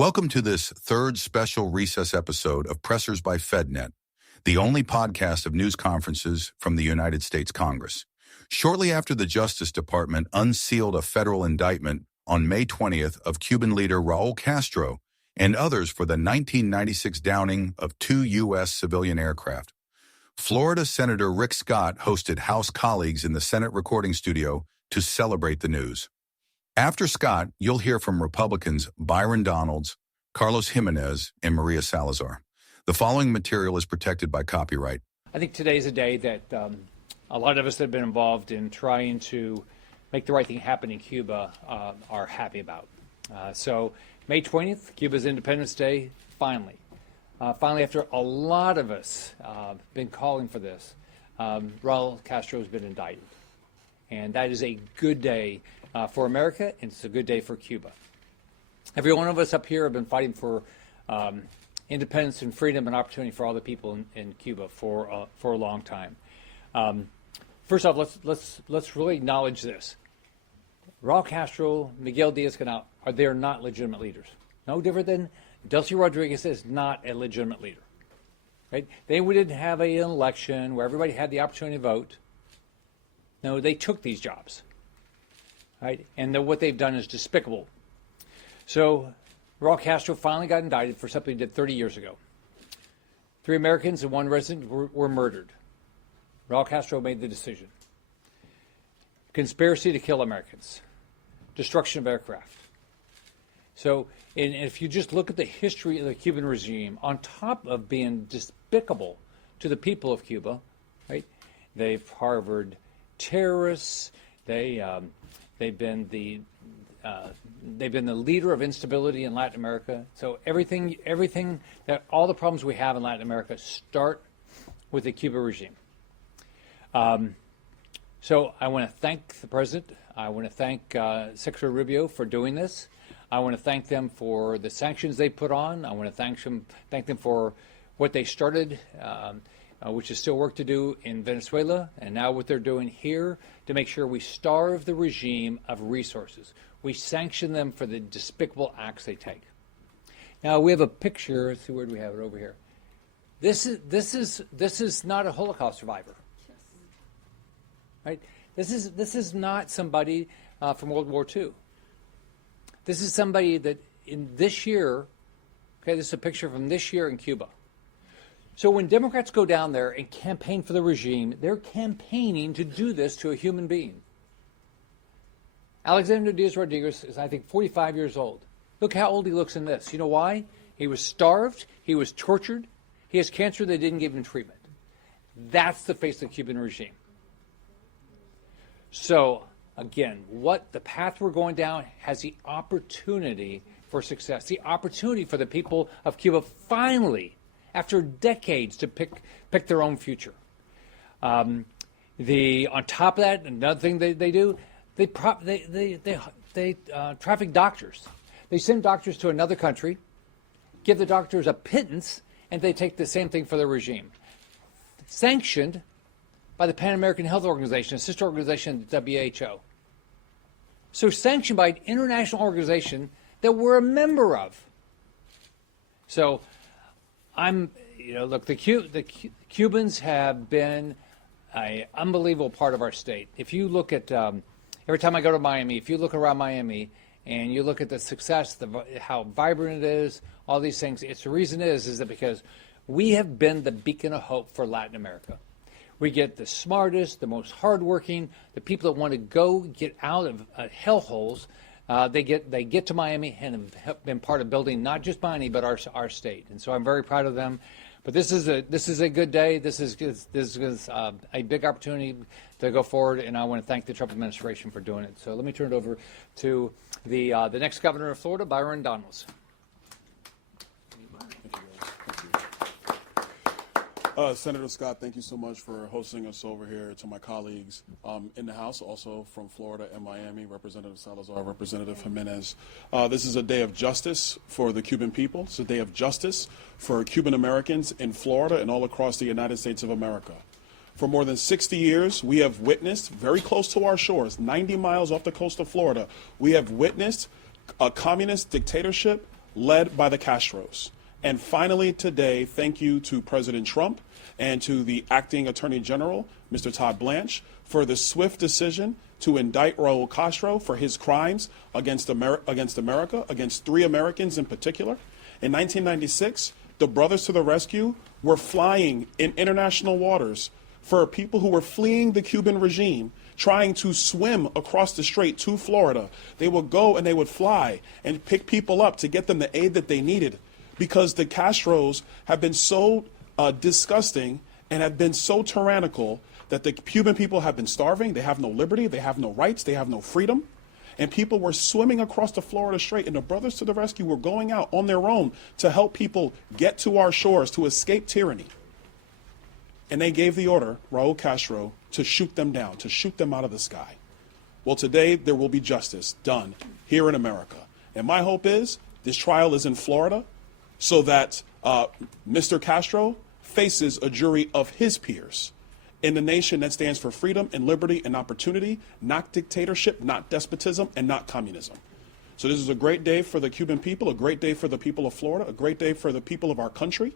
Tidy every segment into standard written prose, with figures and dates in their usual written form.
Welcome to this third special recess episode of Pressers by FedNet, the only podcast of news conferences from the United States Congress. Shortly after the Justice Department unsealed a federal indictment on May 20th of Cuban leader Raul Castro and others for the 1996 downing of 2 U.S. civilian aircraft, Florida Senator Rick Scott hosted House colleagues in the Senate recording studio to celebrate the news. After Scott, you'll hear from Republicans Byron Donalds, Carlos Gimenez, and Maria Salazar. The following material is protected by copyright. I think today's a day that a lot of us that have been involved in trying to make the right thing happen in Cuba are happy about. So May 20th, Cuba's Independence Day, finally. Finally, after a lot of us been calling for this, Raul Castro has been indicted. And that is a good day for America, and it's a good day for Cuba. Every one of us up here have been fighting for independence and freedom and opportunity for all the people in Cuba for a long time. First off, let's really acknowledge this. Raul Castro, Miguel Diaz-Canel, they're not legitimate leaders. No different than Delcy Rodriguez is not a legitimate leader. Right? They didn't have an election where everybody had the opportunity to vote. No, they took these jobs. Right? And what they've done is despicable. So Raul Castro finally got indicted for something he did 30 years ago. 3 Americans and 1 resident were murdered. Raul Castro made the decision. Conspiracy to kill Americans. Destruction of aircraft. So and if you just look at the history of the Cuban regime, on top of being despicable to the people of Cuba, right? They've harbored terrorists. They've been the leader of instability in Latin America. So everything that all the problems we have in Latin America start with the Cuba regime. So I want to thank the president. I want to thank Secretary Rubio for doing this. I want to thank them for the sanctions they put on. I want to thank them for what they started, which is still work to do in Venezuela, and now what they're doing here to make sure we starve the regime of resources. We sanction them for the despicable acts they take. Now we have a picture. Let's see, where do we have it over here? This is not a Holocaust survivor, right? This is not somebody from World War II. This is somebody that in this year, okay, this is a picture from this year in Cuba. So when Democrats go down there and campaign for the regime, they're campaigning to do this to a human being. Alexander Diaz-Rodriguez is, I think, 45 years old. Look how old he looks in this. You know why? He was starved. He was tortured. He has cancer. They didn't give him treatment. That's the face of the Cuban regime. So, again, what the path we're going down has the opportunity for success, the opportunity for the people of Cuba finally, after decades, to pick their own future. On top of that, another thing they do, they traffic doctors. They send doctors to another country, give the doctors a pittance, and they take the same thing for the regime. Sanctioned by the Pan American Health Organization, a sister organization of the WHO. So sanctioned by an international organization that we're a member of. So look, the Cubans have been an unbelievable part of our state. If you look at, every time I go to Miami, if you look around Miami and you look at the success, how vibrant it is, all these things, the reason is that because we have been the beacon of hope for Latin America. We get the smartest, the most hardworking, the people that want to go get out of hellholes. They get to Miami and have been part of building not just Miami but our state. And so I'm very proud of them. But this is a good day. This is a big opportunity to go forward, and I want to thank the Trump administration for doing it. So let me turn it over to the next governor of Florida, Byron Donalds. Senator Scott, thank you so much for hosting us over here. To my colleagues in the House, also from Florida and Miami, Representative Salazar, Representative Gimenez. This is a day of justice for the Cuban people. It's a day of justice for Cuban Americans in Florida and all across the United States of America. For more than 60 years, we have witnessed, very close to our shores, 90 miles off the coast of Florida, we have witnessed a communist dictatorship led by the Castros. And finally today, thank you to President Trump and to the acting Attorney General, Mr. Todd Blanche, for the swift decision to indict Raul Castro for his crimes against America, against 3 Americans in particular. In 1996, the Brothers to the Rescue were flying in international waters for people who were fleeing the Cuban regime, trying to swim across the strait to Florida. They would go and they would fly and pick people up to get them the aid that they needed, because the Castros have been so disgusting and have been so tyrannical that the Cuban people have been starving. They have no liberty, they have no rights, they have no freedom. And people were swimming across the Florida Strait, and the Brothers to the Rescue were going out on their own to help people get to our shores, to escape tyranny. And they gave the order, Raul Castro, to shoot them down, to shoot them out of the sky. Well, today there will be justice done here in America. And my hope is this trial is in Florida so that Mr. Castro faces a jury of his peers in the nation that stands for freedom and liberty and opportunity, not dictatorship, not despotism, and not communism. So this is a great day for the Cuban people, a great day for the people of Florida, a great day for the people of our country.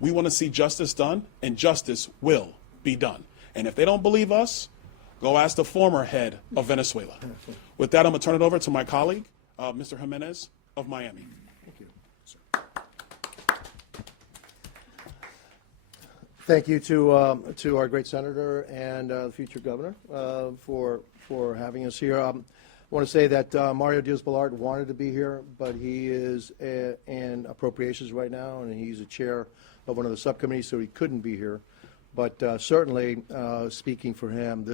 We want to see justice done, and justice will be done. And if they don't believe us, go ask the former head of Venezuela. With that, I'm going to turn it over to my colleague, Mr. Gimenez of Miami. Thank you. Thank you to our great senator and the future governor for having us here. I want to say that Mario Diaz-Balart wanted to be here, but he is in appropriations right now, and he's a chair of one of the subcommittees, so he couldn't be here. But certainly, speaking for him,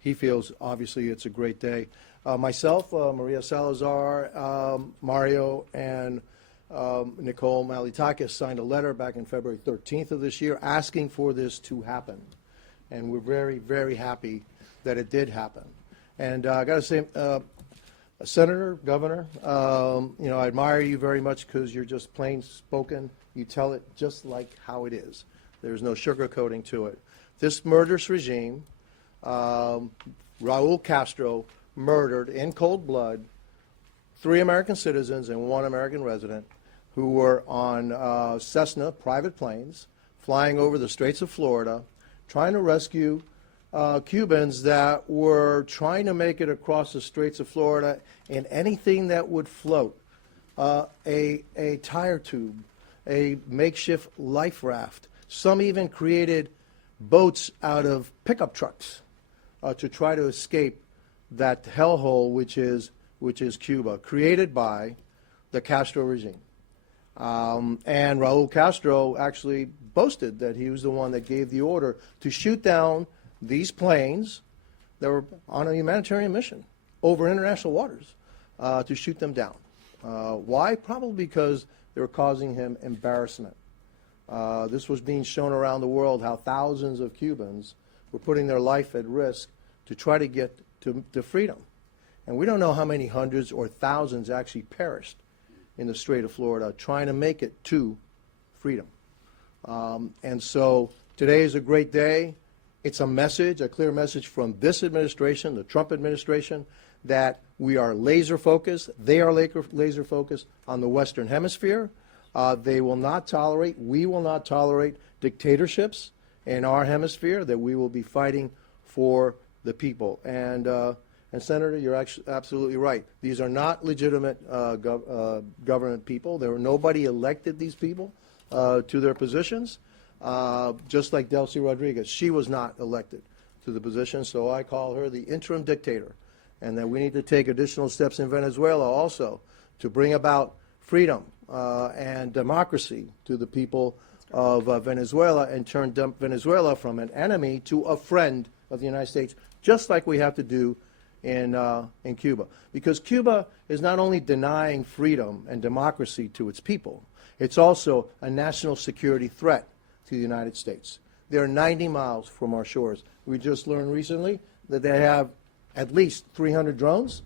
he feels obviously it's a great day. Myself, Maria Salazar, Mario, and Nicole Malitakis signed a letter back in February 13th of this year asking for this to happen. And we're very, very happy that it did happen. And I got to say, Senator, Governor, I admire you very much because you're just plain spoken. You tell it just like how it is. There's no sugarcoating to it. This murderous regime, Raul Castro, murdered in cold blood 3 American citizens and 1 American resident who were on Cessna private planes flying over the Straits of Florida, trying to rescue Cubans that were trying to make it across the Straits of Florida in anything that would float, a tire tube, a makeshift life raft. Some even created boats out of pickup trucks to try to escape that hellhole which is Cuba, created by the Castro regime. And Raul Castro actually boasted that he was the one that gave the order to shoot down these planes that were on a humanitarian mission over international waters, to shoot them down. Why? Probably because they were causing him embarrassment. This was being shown around the world how thousands of Cubans were putting their life at risk to try to get to freedom. And we don't know how many hundreds or thousands actually perished in the Strait of Florida trying to make it to freedom. And so today is a great day. It's a message, a clear message from this administration, the Trump administration, that we are laser focused. They are laser focused on the Western Hemisphere. They will not tolerate, we will not tolerate dictatorships in our hemisphere, that we will be fighting for the people. And Senator, you're actually absolutely right. These are not legitimate government people. There were nobody elected these people to their positions, just like Delcy Rodriguez. She was not elected to the position, so I call her the interim dictator. And that we need to take additional steps in Venezuela also to bring about freedom and democracy to the people of Venezuela and turn Venezuela from an enemy to a friend of the United States, just like we have to do in Cuba. Because Cuba is not only denying freedom and democracy to its people, it's also a national security threat to the United States. They're 90 miles from our shores. We just learned recently that they have at least 300 drones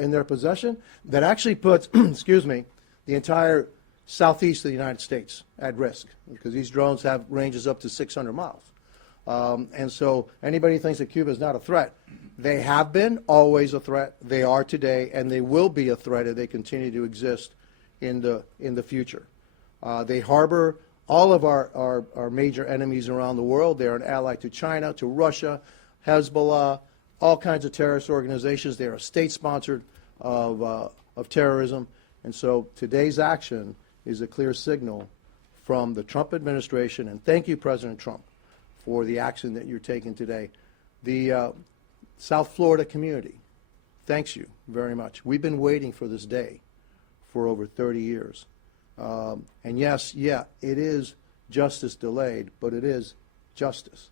in their possession that actually puts, excuse me, the entire southeast of the United States at risk, because these drones have ranges up to 600 miles. And so anybody who thinks that Cuba is not a threat, they have been always a threat. They are today, and they will be a threat if they continue to exist in the future. They harbor all of our major enemies around the world. They're an ally to China, to Russia, Hezbollah, all kinds of terrorist organizations. They are state-sponsored of terrorism. And so today's action is a clear signal from the Trump administration, and thank you, President Trump, for the action that you're taking today. The South Florida community thanks you very much. We've been waiting for this day for over 30 years. And yes, it is justice delayed, but it is justice.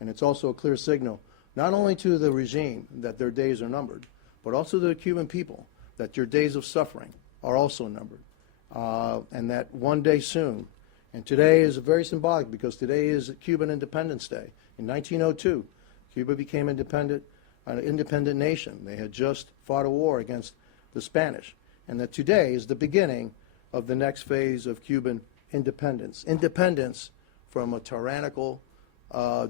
And it's also a clear signal, not only to the regime that their days are numbered, but also to the Cuban people that your days of suffering are also numbered. And that one day soon, and today is very symbolic because today is Cuban Independence Day. In 1902, Cuba became an independent nation. They had just fought a war against the Spanish. And that today is the beginning of the next phase of Cuban independence. Independence from a tyrannical,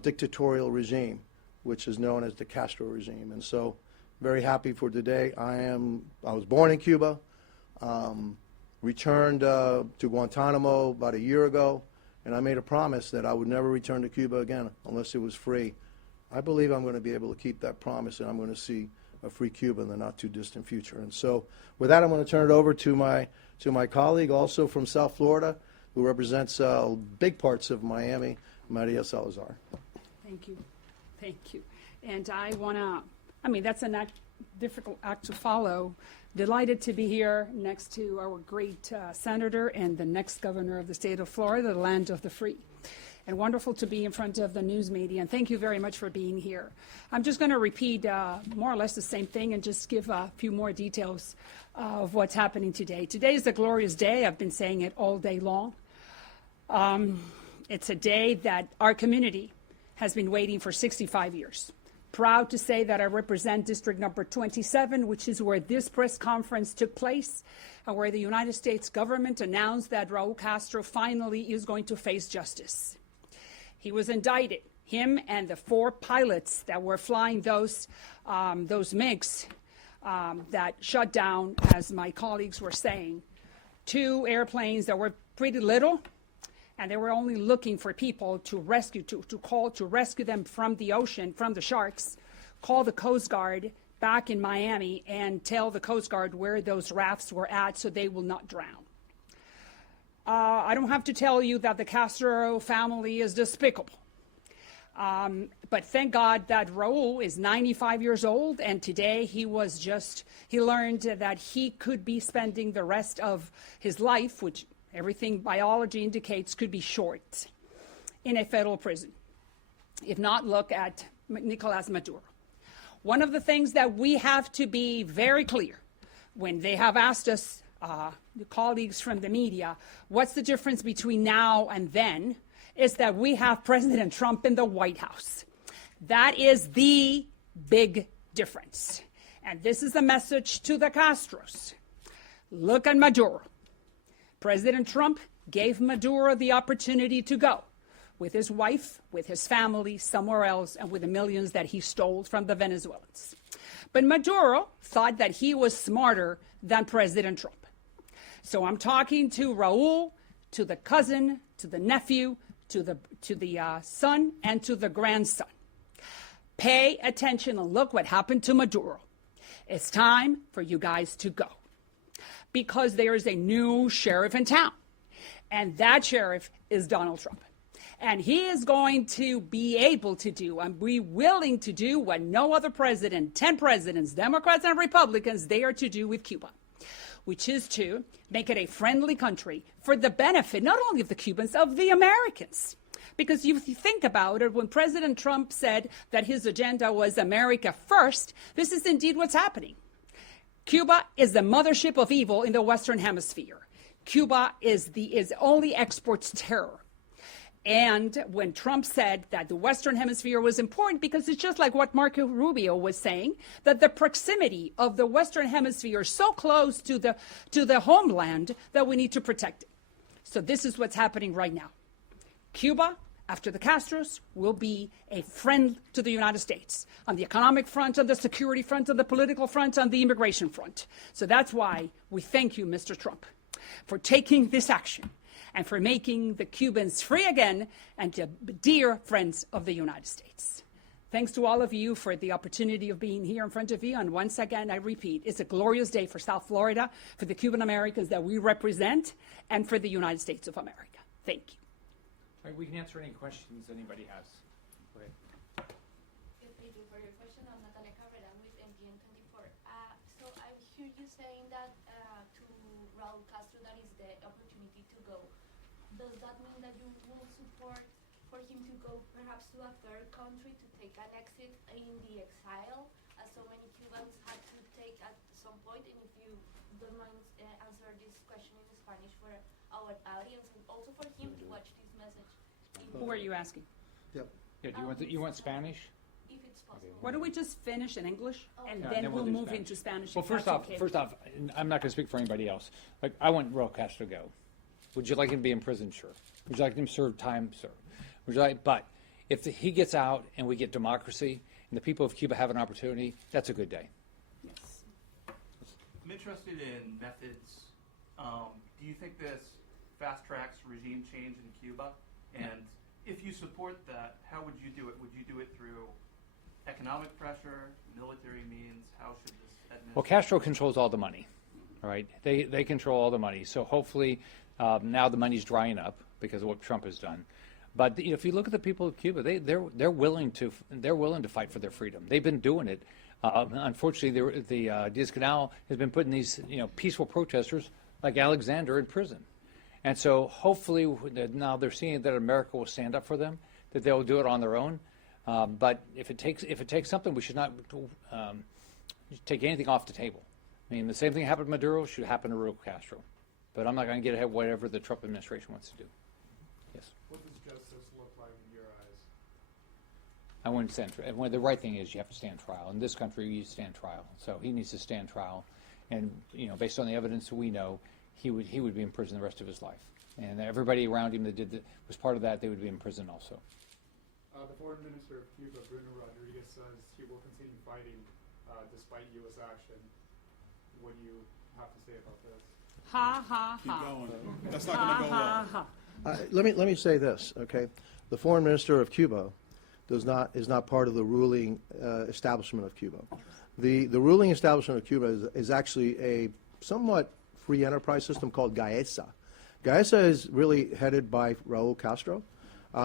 dictatorial regime, which is known as the Castro regime. And so, very happy for today. I was born in Cuba, returned to Guantanamo about a year ago, and I made a promise that I would never return to Cuba again unless it was free. I believe I'm going to be able to keep that promise, and I'm going to see a free Cuba in the not-too-distant future. And so with that, I'm going to turn it over to my colleague, also from South Florida, who represents big parts of Miami, Maria Salazar. Thank you. Thank you. And I want to, that's a difficult act to follow. Delighted to be here next to our great senator and the next governor of the state of Florida, the land of the free. And wonderful to be in front of the news media. And thank you very much for being here. I'm just going to repeat more or less the same thing and just give a few more details of what's happening today. Today is a glorious day. I've been saying it all day long. It's a day that our community has been waiting for 65 years. Proud to say that I represent District Number 27, which is where this press conference took place, and where the United States government announced that Raul Castro finally is going to face justice. He was indicted, him and the 4 pilots that were flying those MiGs that shut down, as my colleagues were saying, 2 airplanes that were pretty little, and they were only looking for people to rescue, to rescue them from the ocean, from the sharks, call the Coast Guard back in Miami and tell the Coast Guard where those rafts were at so they will not drown. I don't have to tell you that the Castro family is despicable. But thank God that Raul is 95 years old, and today he learned that he could be spending the rest of his life, which everything biology indicates could be short, in a federal prison. If not, look at Nicolas Maduro. One of the things that we have to be very clear when they have asked us, the colleagues from the media, what's the difference between now and then, is that we have President Trump in the White House. That is the big difference. And this is the message to the Castros. Look at Maduro. President Trump gave Maduro the opportunity to go with his wife, with his family, somewhere else, and with the millions that he stole from the Venezuelans. But Maduro thought that he was smarter than President Trump. So I'm talking to Raul, to the cousin, to the nephew, to the son, and to the grandson. Pay attention and look what happened to Maduro. It's time for you guys to go, because there is a new sheriff in town, and that sheriff is Donald Trump. And he is going to be able to do and be willing to do what no other president, 10 presidents, Democrats and Republicans, dare to do with Cuba, which is to make it a friendly country for the benefit not only of the Cubans, of the Americans. Because if you think about it, when President Trump said that his agenda was America first, this is indeed what's happening. Cuba is the mothership of evil in the Western Hemisphere. Cuba only exports terror. And when Trump said that the Western Hemisphere was important, because it's just like what Marco Rubio was saying, that the proximity of the Western Hemisphere is so close to the homeland that we need to protect it. So this is what's happening right now. Cuba after the Castros, will be a friend to the United States on the economic front, on the security front, on the political front, on the immigration front. So that's why we thank you, Mr. Trump, for taking this action and for making the Cubans free again and to dear friends of the United States. Thanks to all of you for the opportunity of being here in front of you. And once again, I repeat, it's a glorious day for South Florida, for the Cuban Americans that we represent, and for the United States of America. Thank you. All right, we can answer any questions anybody has. Go ahead. Thank you for your question. I'm Natalia Cabrera. I'm with MTN 24. So I hear you saying that to Raul Castro, that is the opportunity to go. Does that mean that you will support for him to go perhaps to a third country to take an exit in the exile, as so many Cubans had to take at some point? And if you don't mind answer this question in Spanish for our audience, and also for him to watch this message. Who are you asking? Yep. Yeah, do you want Spanish? If it's possible. Why don't we just finish in English, and Yeah, then then we'll we'll do move Spanish. into Spanish. Well, if that's okay. first off, and I'm not going to speak for anybody else. Like, I want Raul Castro to go. Would you like him to be in prison? Sure. Would you like him to serve time? Sir. Would you like? But if he gets out and we get democracy and the people of Cuba have an opportunity, that's a good day. Yes. I'm interested in methods. Do you think this fast tracks regime change in Cuba? And if you support that, how would you do it? Would you do it through economic pressure, military means? How should this administration? Well, Castro controls all the money, all right? They control all the money. So hopefully now the money's drying up because of what Trump has done. But if you look at the people of Cuba, they're willing to fight for their freedom. They've been doing it. Unfortunately, the Diaz-Canal has been putting these peaceful protesters like Alexander in prison. And so hopefully now they're seeing that America will stand up for them, that they'll do it on their own. But if it takes something, we should not take anything off the table. I mean, the same thing happened to Maduro should happen to Raul Castro. But I'm not going to get ahead of whatever the Trump administration wants to do. Yes. What does justice look like in your eyes? I wouldn't stand trial. Well, the right thing is you have to stand trial. In this country, you stand trial. So he needs to stand trial. And, based on the evidence we know, he would be in prison the rest of his life. And everybody around him that was part of that, they would be in prison also. The foreign minister of Cuba, Bruno Rodriguez, says he will continue fighting despite U.S. action. What do you have to say about this? Ha, ha, Keep ha. going. That's not going to go well. Ha. Let me say this, okay? The foreign minister of Cuba is not part of the ruling establishment of Cuba. The ruling establishment of Cuba is actually a somewhat free enterprise system called Gaesa. Gaesa is really headed by Raul Castro.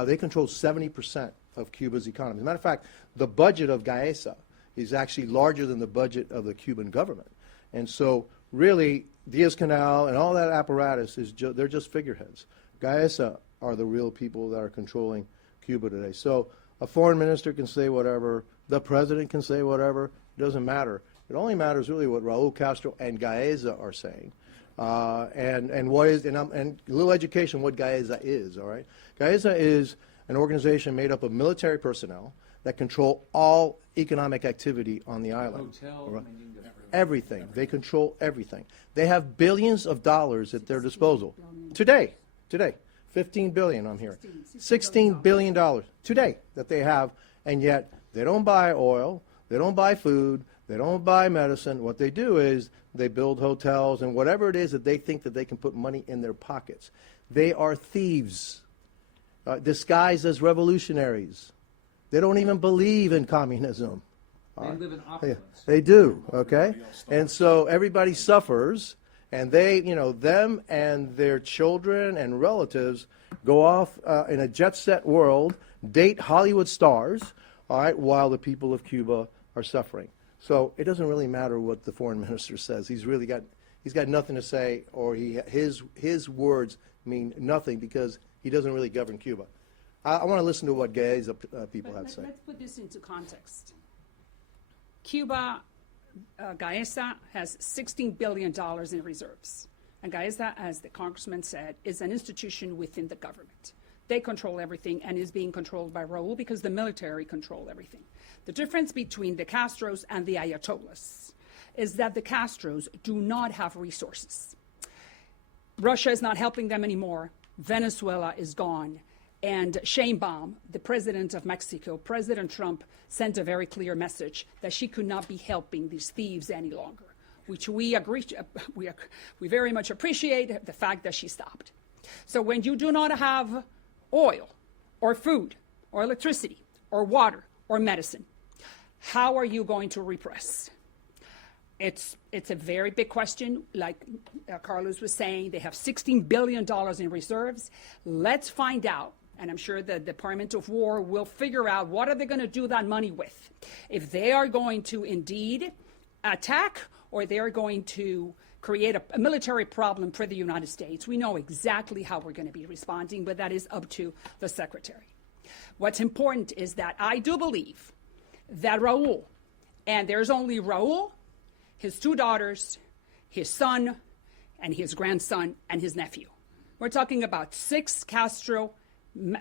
They control 70% of Cuba's economy. As a matter of fact, the budget of Gaesa is actually larger than the budget of the Cuban government. And so really, Diaz-Canal and all that apparatus, they're just figureheads. Gaesa are the real people that are controlling Cuba today. So a foreign minister can say whatever, the president can say whatever, it doesn't matter. It only matters really what Raul Castro and Gaesa are saying. And a little education what Gaesa is, all right? Gaesa is an organization made up of military personnel that control all economic activity on the island. Hotel, Right. Everything. They control everything. They have billions of dollars at their disposal. Today, 15 billion, I'm hearing. $16 billion today that they have, and yet they don't buy oil, they don't buy food, they don't buy medicine. What they do is they build hotels and whatever it is that they think that they can put money in their pockets. They are thieves, disguised as revolutionaries. They don't even believe in communism. They live in opulence. They do, okay? And so everybody suffers, and they, them and their children and relatives go off in a jet-set world, date Hollywood stars, all right, while the people of Cuba are suffering. So it doesn't really matter what the foreign minister says. He's got nothing to say, or his words mean nothing because he doesn't really govern Cuba. I want to listen to what Gaesa people have to say. Let's put this into context. Cuba, Gaesa has $16 billion in reserves. And Gaesa, as the congressman said, is an institution within the government. They control everything and is being controlled by Raul because the military control everything. The difference between the Castros and the Ayatollahs is that the Castros do not have resources. Russia is not helping them anymore. Venezuela is gone. And Sheinbaum, the president of Mexico, President Trump, sent a very clear message that she could not be helping these thieves any longer, which we very much appreciate the fact that she stopped. So when you do not have oil or food or electricity or water or medicine, how are you going to repress? It's a very big question. Like Carlos was saying, they have $16 billion in reserves. Let's find out, and I'm sure the Department of War will figure out what are they going to do that money with. If they are going to indeed attack or they are going to create a military problem for the United States, we know exactly how we're going to be responding, but that is up to the Secretary. What's important is that I do believe that Raul, and there's only Raul, his 2 daughters, his son, and his grandson, and his nephew. We're talking about 6 Castro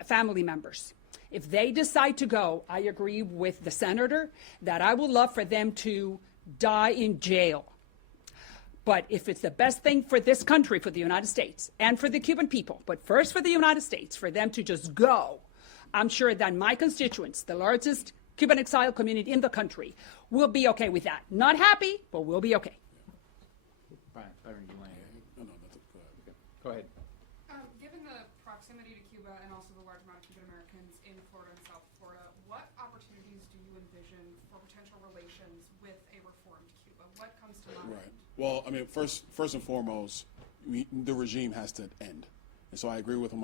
family members. If they decide to go, I agree with the senator that I would love for them to die in jail. But if it's the best thing for this country, for the United States, and for the Cuban people, but first for the United States, for them to just go, I'm sure that my constituents, the largest Cuban exile community in the country, will be okay with that. Not happy, but we'll be okay. Byron, you want to? No, that's go ahead. Go ahead. Given the proximity to Cuba and also the large amount of Cuban Americans in Florida and South Florida, what opportunities do you envision for potential relations with a reformed Cuba? What comes to mind? Right. Well, I mean, first and foremost, the regime has to end. And so I agree with what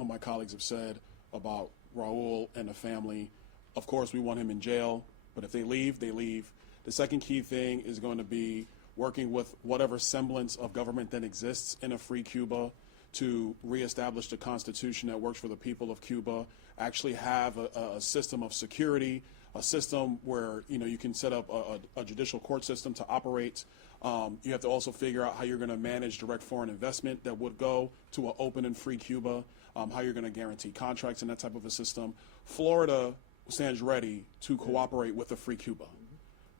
my colleagues have said about Raul and the family. Of course, we want him in jail, but if they leave, they leave. The second key thing is going to be working with whatever semblance of government that exists in a free Cuba to reestablish the Constitution that works for the people of Cuba, actually have a system of security, a system where you can set up a judicial court system to operate. You have to also figure out how you're going to manage direct foreign investment that would go to an open and free Cuba, how you're going to guarantee contracts in that type of a system. Florida stands ready to cooperate with a free Cuba.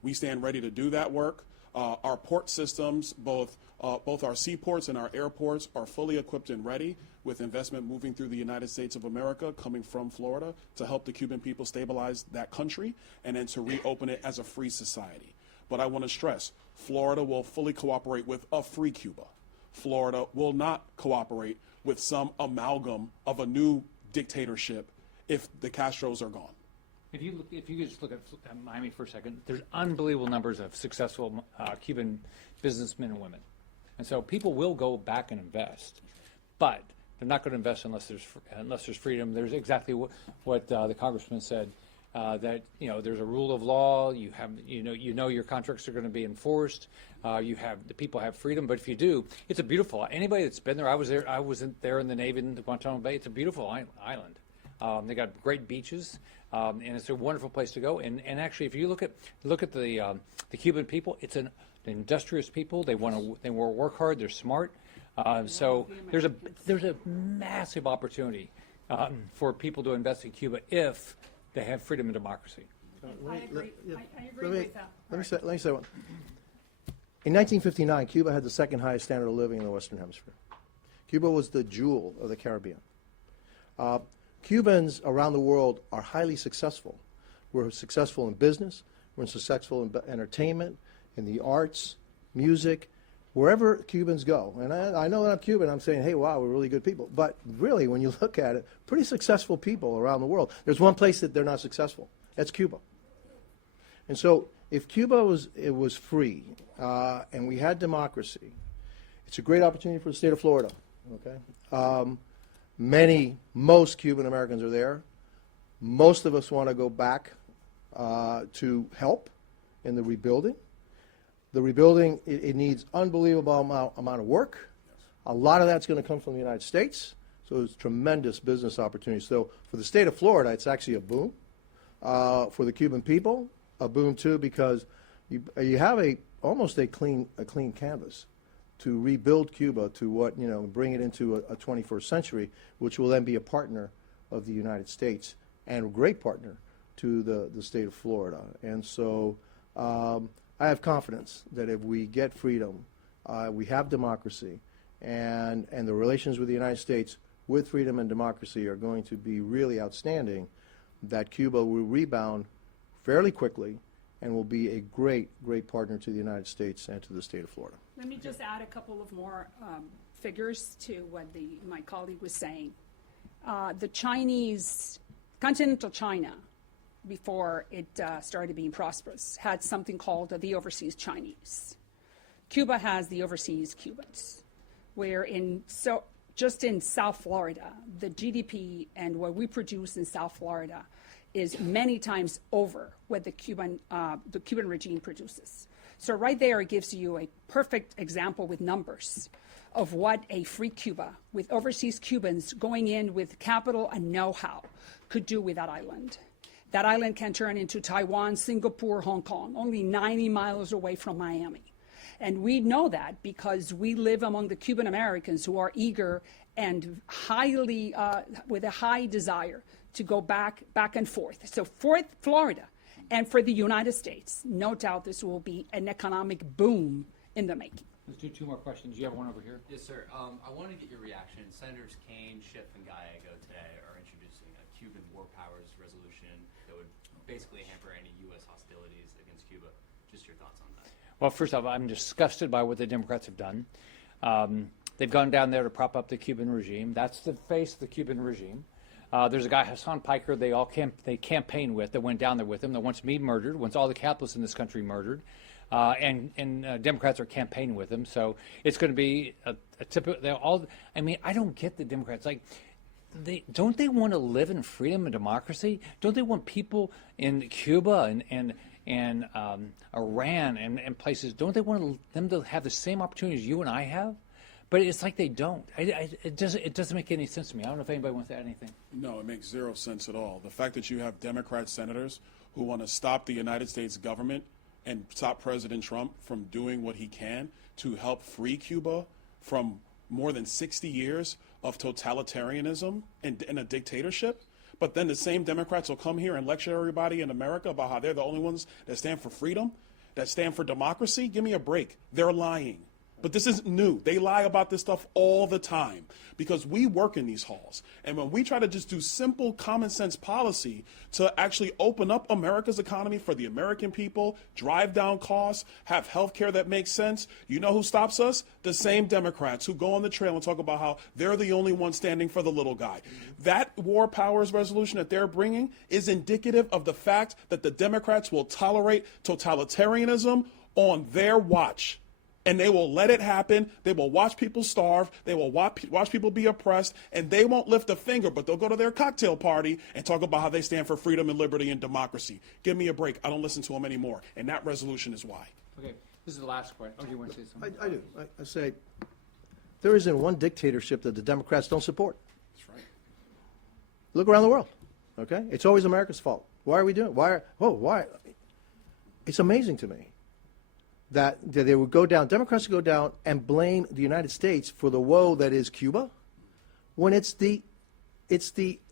We stand ready to do that work. Our port systems, both our seaports and our airports, are fully equipped and ready with investment moving through the United States of America, coming from Florida, to help the Cuban people stabilize that country and then to reopen it as a free society. But I want to stress, Florida will fully cooperate with a free Cuba. Florida will not cooperate with some amalgam of a new dictatorship if the Castros are gone. If you could just look at Miami for a second, there's unbelievable numbers of successful Cuban businessmen and women, and so people will go back and invest, but they're not going to invest unless there's freedom. There's exactly what the congressman said, that there's a rule of law. You have your contracts are going to be enforced. The people have freedom, but if you do, it's a beautiful. Anybody that's been there, I was there. I was there in the Navy in the Guantanamo Bay. It's a beautiful island. They got great beaches. And it's a wonderful place to go. And actually, if you look at the Cuban people, it's an industrious people. They want to work hard. They're smart. So there's a massive opportunity for people to invest in Cuba if they have freedom and democracy. I agree. I agree with that. Let me say one. In 1959, Cuba had the second highest standard of living in the Western Hemisphere. Cuba was the jewel of the Caribbean. Cubans around the world are highly successful. We're successful in business. We're successful in entertainment, in the arts, music, wherever Cubans go. And I know that I'm Cuban. I'm saying, hey, wow, we're really good people. But really, when you look at it, pretty successful people around the world. There's one place that they're not successful. That's Cuba. And so if Cuba was free and we had democracy, it's a great opportunity for the state of Florida. Okay. Most Cuban Americans are there. Most of us want to go back to help in the rebuilding. The rebuilding, it needs unbelievable amount of work. A lot of that's going to come from the United States. So there's tremendous business opportunities. So for the state of Florida, it's actually a boom. For the Cuban people, a boom too, because you have almost a clean canvas to rebuild Cuba to what, bring it into a 21st century, which will then be a partner of the United States and a great partner to the state of Florida. And so I have confidence that if we get freedom, we have democracy, and the relations with the United States with freedom and democracy are going to be really outstanding, that Cuba will rebound fairly quickly and will be a great, great partner to the United States and to the state of Florida. Let me just add a couple of more figures to what my colleague was saying. The Chinese, continental China, before it started being prosperous, had something called the overseas Chinese. Cuba has the overseas Cubans, where just in South Florida, the GDP and what we produce in South Florida is many times over what the Cuban regime produces. So right there, it gives you a perfect example with numbers of what a free Cuba with overseas Cubans going in with capital and know-how could do with that island. That island can turn into Taiwan, Singapore, Hong Kong, only 90 miles away from Miami. And we know that because we live among the Cuban Americans who are eager and highly, with a high desire to go back and forth. So for Florida and for the United States, no doubt this will be an economic boom in the making. Let's do two more questions. You have one over here. Yes, sir. I want to get your reaction. Senators Kaine, Schiff, and Gallego today are introducing a Cuban war powers resolution that would basically hamper any U.S. hostilities against Cuba. Just your thoughts on that. Well, first off, I'm disgusted by what the Democrats have done. They've gone down there to prop up the Cuban regime. That's the face of the Cuban regime. There's a guy, Hassan Piker, they campaign with, that went down there with him, that wants me murdered, wants all the capitalists in this country murdered. And Democrats are campaigning with him. So it's going to be a typical, I don't get the Democrats. Like, don't they want to live in freedom and democracy? Don't they want people in Cuba and Iran and places, don't they want them to have the same opportunities you and I have? But it's like they don't. It doesn't make any sense to me. I don't know if anybody wants to add anything. No, it makes zero sense at all. The fact that you have Democrat senators who want to stop the United States government and stop President Trump from doing what he can to help free Cuba from more than 60 years of totalitarianism and a dictatorship. But then the same Democrats will come here and lecture everybody in America about how they're the only ones that stand for freedom, that stand for democracy. Give me a break. They're lying. But this isn't new. They lie about this stuff all the time because we work in these halls. And when we try to just do simple common sense policy to actually open up America's economy for the American people, drive down costs, have health care that makes sense, you know who stops us? The same Democrats who go on the trail and talk about how they're the only ones standing for the little guy. That war powers resolution that they're bringing is indicative of the fact that the Democrats will tolerate totalitarianism on their watch. And they will let it happen. They will watch people starve. They will watch people be oppressed. And they won't lift a finger, but they'll go to their cocktail party and talk about how they stand for freedom and liberty and democracy. Give me a break. I don't listen to them anymore. And that resolution is why. Okay, this is the last question. Oh, do you want to say something? I do. I say there isn't one dictatorship that the Democrats don't support. That's right. Look around the world, okay? It's always America's fault. Why are we doing it? Why? It's amazing to me that they would go down, Democrats would go down and blame the United States for the woe that is Cuba, when it's the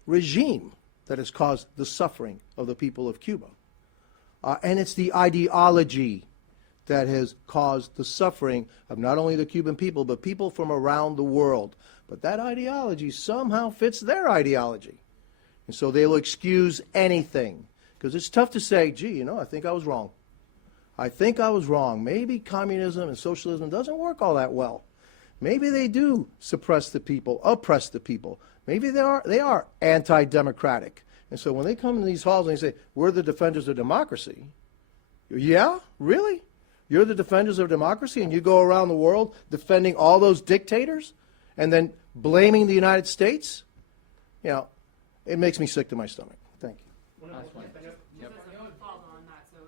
regime that has caused the suffering of the people of Cuba. And it's the ideology that has caused the suffering of not only the Cuban people, but people from around the world. But that ideology somehow fits their ideology. And so they'll excuse anything. Because it's tough to say, gee, I think I was wrong. Maybe communism and socialism doesn't work all that well. Maybe they do suppress the people, oppress the people. Maybe they are anti-democratic. And so when they come to these halls and they say, we're the defenders of democracy, yeah, really? You're the defenders of democracy and you go around the world defending all those dictators and then blaming the United States? It makes me sick to my stomach. Thank you. Last one. Yep. Follow on that. So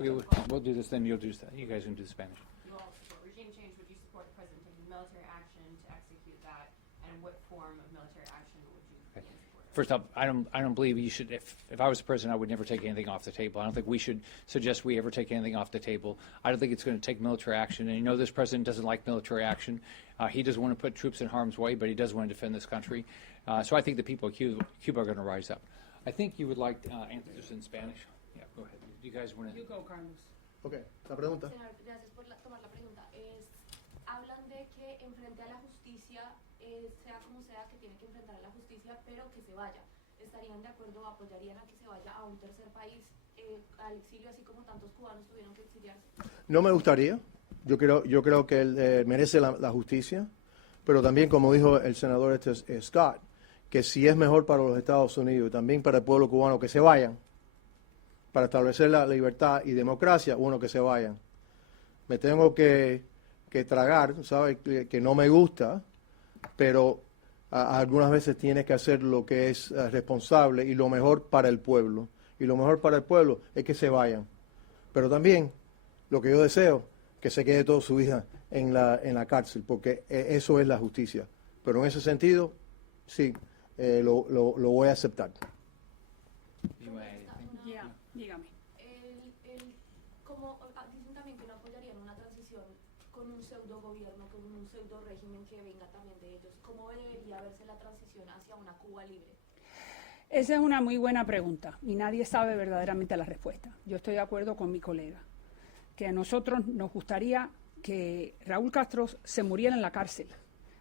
Oh, we'll do this, then you'll do that. You guys can do the Spanish. You all support regime change. Would you support the president taking military action to execute that? And what form of military action would you support? First off, I don't believe you should. If I was the president, I would never take anything off the table. I don't think we should suggest we ever take anything off the table. I don't think it's going to take military action. And this president doesn't like military action. He doesn't want to put troops in harm's way, but he does want to defend this country. So I think the people of Cuba are going to rise up. I think you would like to answer this in Spanish. Yeah, go ahead. You guys want to? You go, Carlos. Okay, la pregunta. Senador, gracias por tomar la pregunta. Hablan de que enfrente a la justicia sea como sea, que tiene que enfrentar la justicia, pero que se vaya. ¿Estarían de acuerdo o apoyarían a que se vaya a un tercer país al exilio, así como tantos cubanos tuvieron que exiliarse? No me gustaría. Yo creo que él merece la justicia, pero también, como dijo el senador Scott, que si es mejor para los Estados Unidos y también para el pueblo cubano que se vayan, para establecer la libertad y democracia, bueno, que se vayan. Me tengo que tragar, ¿sabes? Que no me gusta, pero algunas veces tienes que hacer lo que es responsable y lo mejor para el pueblo. Y lo mejor para el pueblo es que se vayan. Pero también lo que yo deseo, que se quede toda su vida en la cárcel, porque eso es la justicia. Pero en ese sentido, sí, lo voy a aceptar. Yeah, dígame. Como dicen también que no apoyarían una transición con un pseudo gobierno, con un pseudo régimen que venga también de ellos. ¿Cómo debería verse la transición hacia una Cuba libre? Esa es una muy buena pregunta y nadie sabe verdaderamente la respuesta. Yo estoy de acuerdo con mi colega, que a nosotros nos gustaría que Raúl Castro se muriera en la cárcel.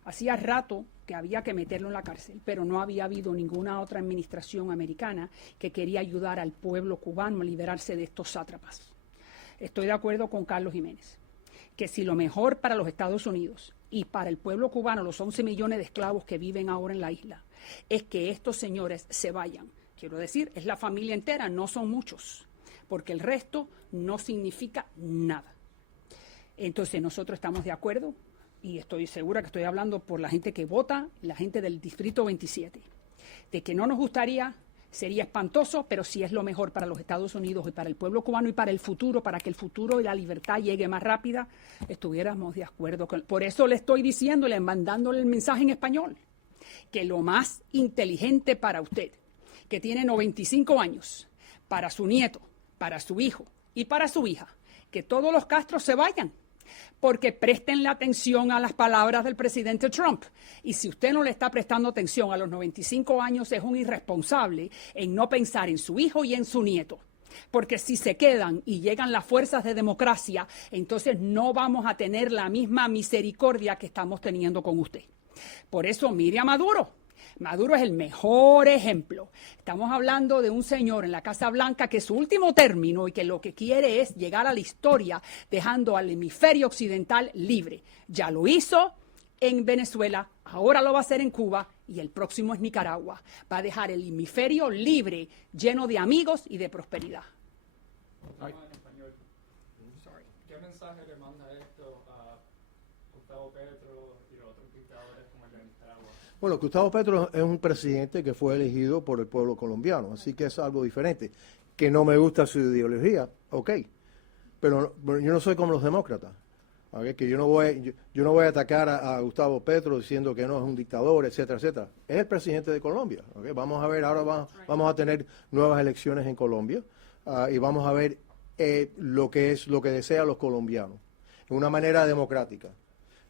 Hacía rato que había que meterlo en la cárcel, pero no había habido ninguna otra administración americana que quería ayudar al pueblo cubano a liberarse de estos sátrapas. Estoy de acuerdo con Carlos Gimenez, que si lo mejor para los Estados Unidos y para el pueblo cubano, los 11 millones de esclavos que viven ahora en la isla, es que estos señores se vayan. Quiero decir, es la familia entera, no son muchos, porque el resto no significa nada. Entonces nosotros estamos de acuerdo, y estoy segura que estoy hablando por la gente que vota, la gente del Distrito 27, de que no nos gustaría, sería espantoso, pero si es lo mejor para los Estados Unidos y para el pueblo cubano y para el futuro, para que el futuro y la libertad llegue más rápida, estuviéramos de acuerdo con. Por eso le estoy diciéndole, mandándole el mensaje en español, que lo más inteligente para usted, que tiene 95 años, para su nieto, para su hijo y para su hija, que todos los Castros se vayan, porque presten la atención a las palabras del presidente Trump. Y si usted no le está prestando atención a los 95 años, es un irresponsable en no pensar en su hijo y en su nieto. Porque si se quedan y llegan las fuerzas de democracia, entonces no vamos a tener la misma misericordia que estamos teniendo con usted. Por eso mire a Maduro. Maduro es el mejor ejemplo. Estamos hablando de un señor en la Casa Blanca que es su último término y que lo que quiere es llegar a la historia dejando al hemisferio occidental libre. Ya lo hizo en Venezuela, ahora lo va a hacer en Cuba y el próximo es Nicaragua. Va a dejar el hemisferio libre, lleno de amigos y de prosperidad. ¿Qué mensaje le manda esto a Gustavo Petro y los otros dictadores como el de Nicaragua? Bueno, Gustavo Petro es un presidente que fue elegido por el pueblo colombiano, así que es algo diferente. Que no me gusta su ideología, ok, pero yo no soy como los demócratas, ¿okay? Que yo no voy a atacar a Gustavo Petro diciendo que no es un dictador, etcétera, etcétera. Es el presidente de Colombia, ¿okay? Vamos a ver, ahora vamos a tener nuevas elecciones en Colombia y vamos a ver lo que desean los colombianos, de una manera democrática.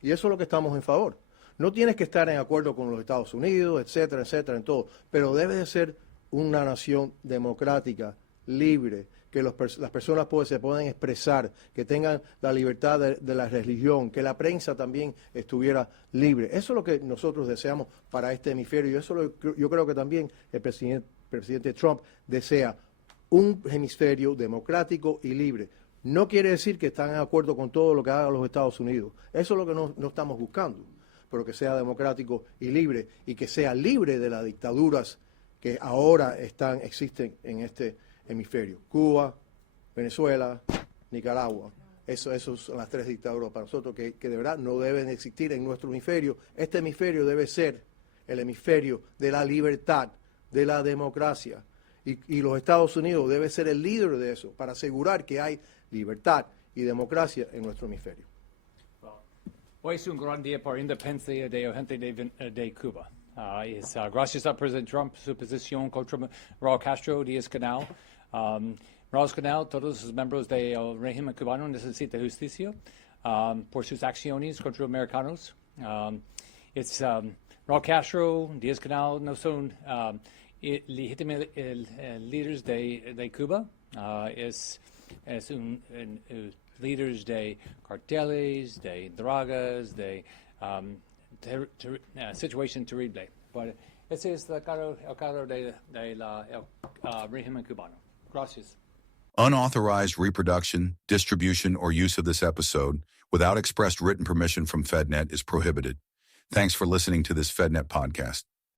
Y eso es lo que estamos en favor. No tienes que estar en acuerdo con los Estados Unidos, etcétera, etcétera, en todo, pero debe de ser una nación democrática, libre, que las personas se puedan expresar, que tengan la libertad de la religión, que la prensa también estuviera libre. Eso es lo que nosotros deseamos para este hemisferio y eso yo creo que también el presidente Trump desea, un hemisferio democrático y libre. No quiere decir que están en acuerdo con todo lo que hagan los Estados Unidos. Eso es lo que no estamos buscando, pero que sea democrático y libre y que sea libre de las dictaduras que ahora existen en este hemisferio. Cuba, Venezuela, Nicaragua. Esas son las tres dictaduras para nosotros que de verdad no deben existir en nuestro hemisferio. Este hemisferio debe ser el hemisferio de la libertad, de la democracia. Y los Estados Unidos debe ser el líder de eso para asegurar que hay libertad y democracia en nuestro hemisferio. Hoy es un gran día por independencia de la gente de Cuba. Gracias al presidente Trump, su posición contra Raúl Castro, Díaz-Canel. Raúl Canel, todos los miembros del régimen cubano necesitan justicia por sus acciones contra americanos. Raúl Castro, Díaz-Canel no son legítimos líderes de Cuba. Es un líderes de carteles, de drogas, de situación terrible. Pero ese es el caso del régimen cubano. Gracias. Unauthorized reproduction, distribution, or use of this episode without expressed written permission from FedNet is prohibited. Thanks for listening to this FedNet podcast.